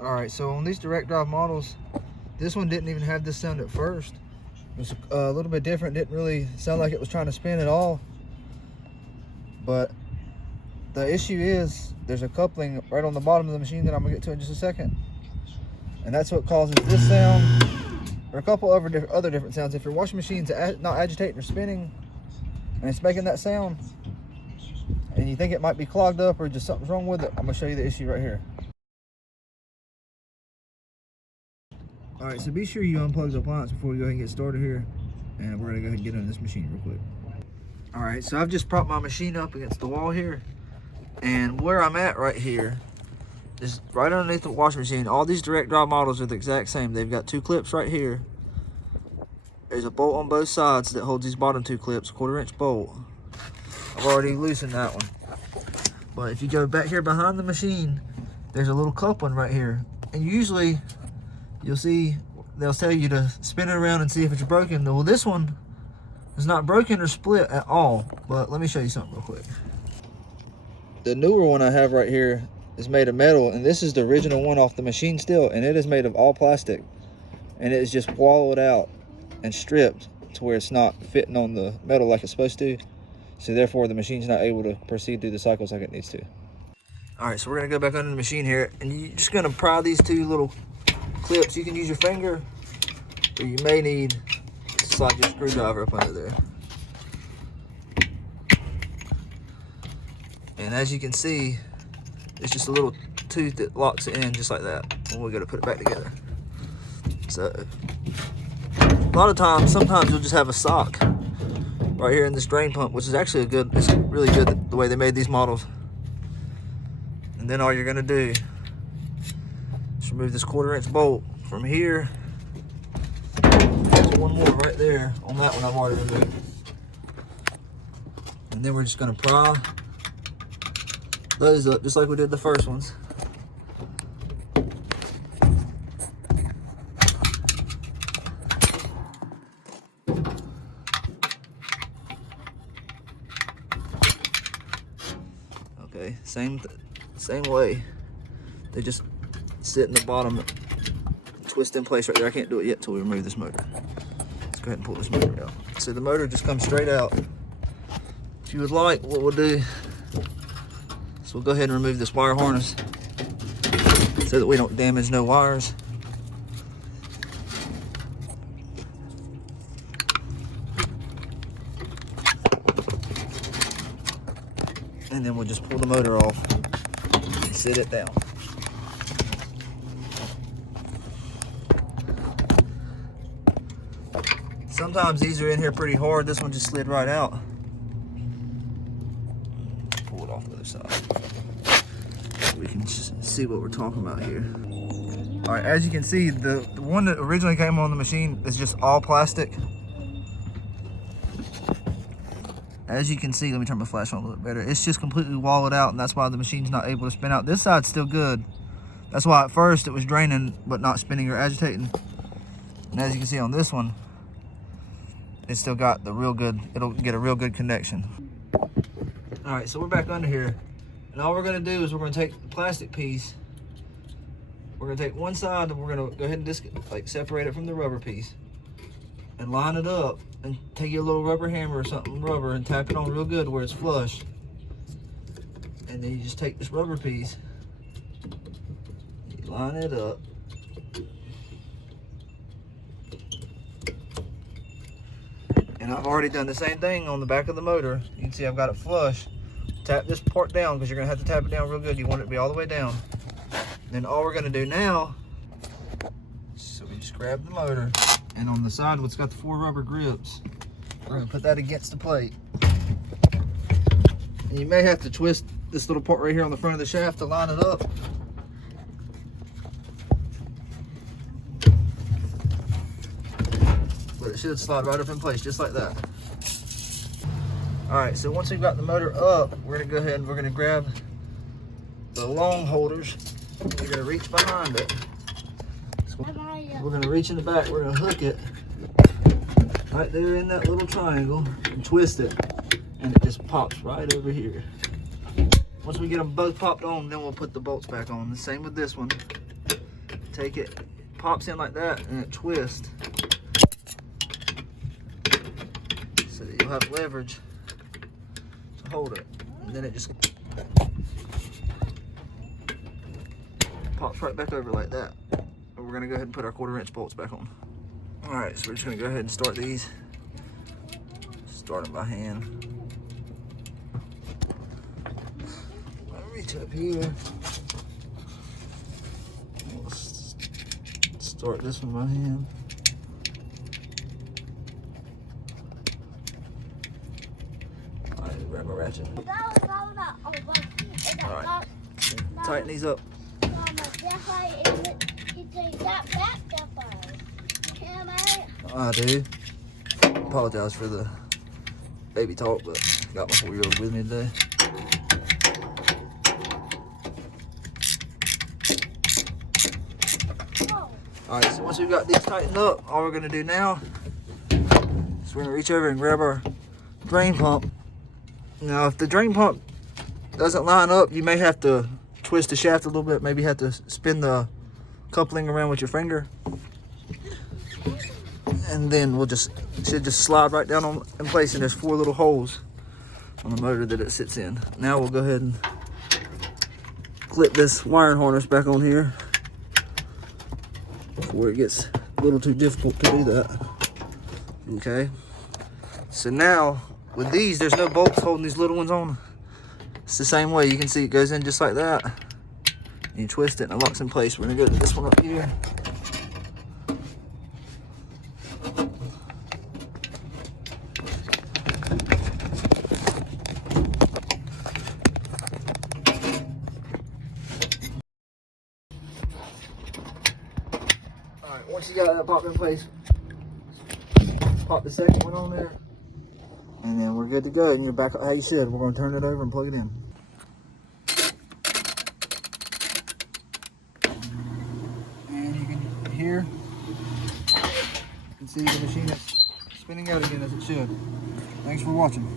All right, so on these direct drive models, this one didn't even have this sound at first. It was a little bit different. Didn't really sound like it was trying to spin at all. But the issue is there's a coupling right on the bottom of the machine that I'm gonna get to in just a second. And that's what causes this sound, or a couple other different sounds. If your washing machine's not agitating or spinning, and it's making that sound, and you think it might be clogged up or just something's wrong with it, I'm gonna show you the issue right here. All right, so be sure you unplug the appliance before we go ahead and get started here. And we're gonna go ahead and get on this machine real quick. All right, so I've just propped my machine up against the wall here. And where I'm at right here is right underneath the washing machine. All these direct drive models are the exact same. They've got two clips right here. There's a bolt on both sides that holds these bottom two clips, 1/4 inch bolt. I've already loosened that one. But if you go back here behind the machine, there's a little coupling right here. And usually you'll see, they'll tell you to spin it around and see if it's broken. Well, this one is not broken or split at all. But let me show you something real quick. The newer one I have right here is made of metal, and this is the original one off the machine still, and it is made of all plastic. And it is just wallowed out and stripped to where it's not fitting on the metal like it's supposed to. So therefore the machine's not able to proceed through the cycles like it needs to. All right, so we're gonna go back under the machine here, and you're just gonna pry these two little clips. You can use your finger, or you may need to slide your screwdriver up under there. And as you can see, it's just a little tooth that locks it in just like that when we go to put it back together. So a lot of times, sometimes you'll just have a sock right here in this drain pump, which is actually it's really good the way they made these models. And then all you're gonna do is remove this 1/4 inch bolt from here. There's one more right there. On that one I've already removed. And then we're just gonna pry those up just like we did the first ones. Okay, same way. They just sit in the bottom, twist in place right there. I can't do it yet until we remove this motor. Let's go ahead and pull this motor out. So the motor just comes straight out. If you would like, what we'll do is we'll go ahead and remove this wire harness so that we don't damage no wires. And then we'll just pull the motor off and sit it down. Sometimes these are in here pretty hard. This one just slid right out. Pull it off the other side. We can see what we're talking about here. All right, as you can see, the one that originally came on the machine is just all plastic. As you can see, let me turn my flash on a little better. It's just completely wallowed out, and that's why the machine's not able to spin out. This side's still good. That's why at first it was draining, but not spinning or agitating. And as you can see on this one, it's still got the real good, it'll get a real good connection. All right, so we're back under here. And all we're gonna do is we're gonna take the plastic piece. We're gonna take one side and we're gonna go ahead and separate it from the rubber piece. And line it up and take your little rubber hammer or something, rubber, and tap it on real good where it's flush. And then you just take this rubber piece, you line it up. And I've already done the same thing on the back of the motor. You can see I've got it flush. Tap this part down because you're gonna have to tap it down real good. You want it to be all the way down. Then all we're gonna do now, so we just grab the motor, and on the side what's got the 4 rubber grips, we're gonna put that against the plate. And you may have to twist this little part right here on the front of the shaft to line it up. But it should slide right up in place just like that. All right, so once we've got the motor up, we're gonna go ahead and we're gonna grab the long holders. We're gonna reach behind it. So we're gonna reach in the back, we're gonna hook it right there in that little triangle and twist it, and it just pops right over here. Once we get them both popped on, then we'll put the bolts back on. The same with this one. take it, pops in like that, and it twists. So that you'll have leverage to hold it. And then it just pops right back over like that. And we're gonna go ahead and put our 1/4" bolts back on. All right, so we're just gonna go ahead and start these. Start them by hand. I'll reach up here. Let's start this one by hand. All right, grab my ratchet. All right, tighten these up. I do. Apologize for the baby talk, but got my 4-year-old with me today. All right, so once we've got these tightened up, all we're gonna do now is we're gonna reach over and grab our drain pump. Now, if the drain pump doesn't line up, you may have to twist the shaft a little bit, maybe have to spin the coupling around with your finger. And then it should just slide right down in place, and there's 4 little holes on the motor that it sits in. Now we'll go ahead and clip this wiring harness back on here before it gets a little too difficult to do that. Okay, so now with these, there's no bolts holding these little ones on. It's the same way. You can see it goes in just like that. And you twist it and it locks in place. We're gonna go to this one up here. Alright, once you got that popped in place, pop the second one on there, and then we're good to go. And you're back how you should. We're going to turn it over and plug it in. And you can hear, you can see the machine is spinning out again as it should. Thanks for watching.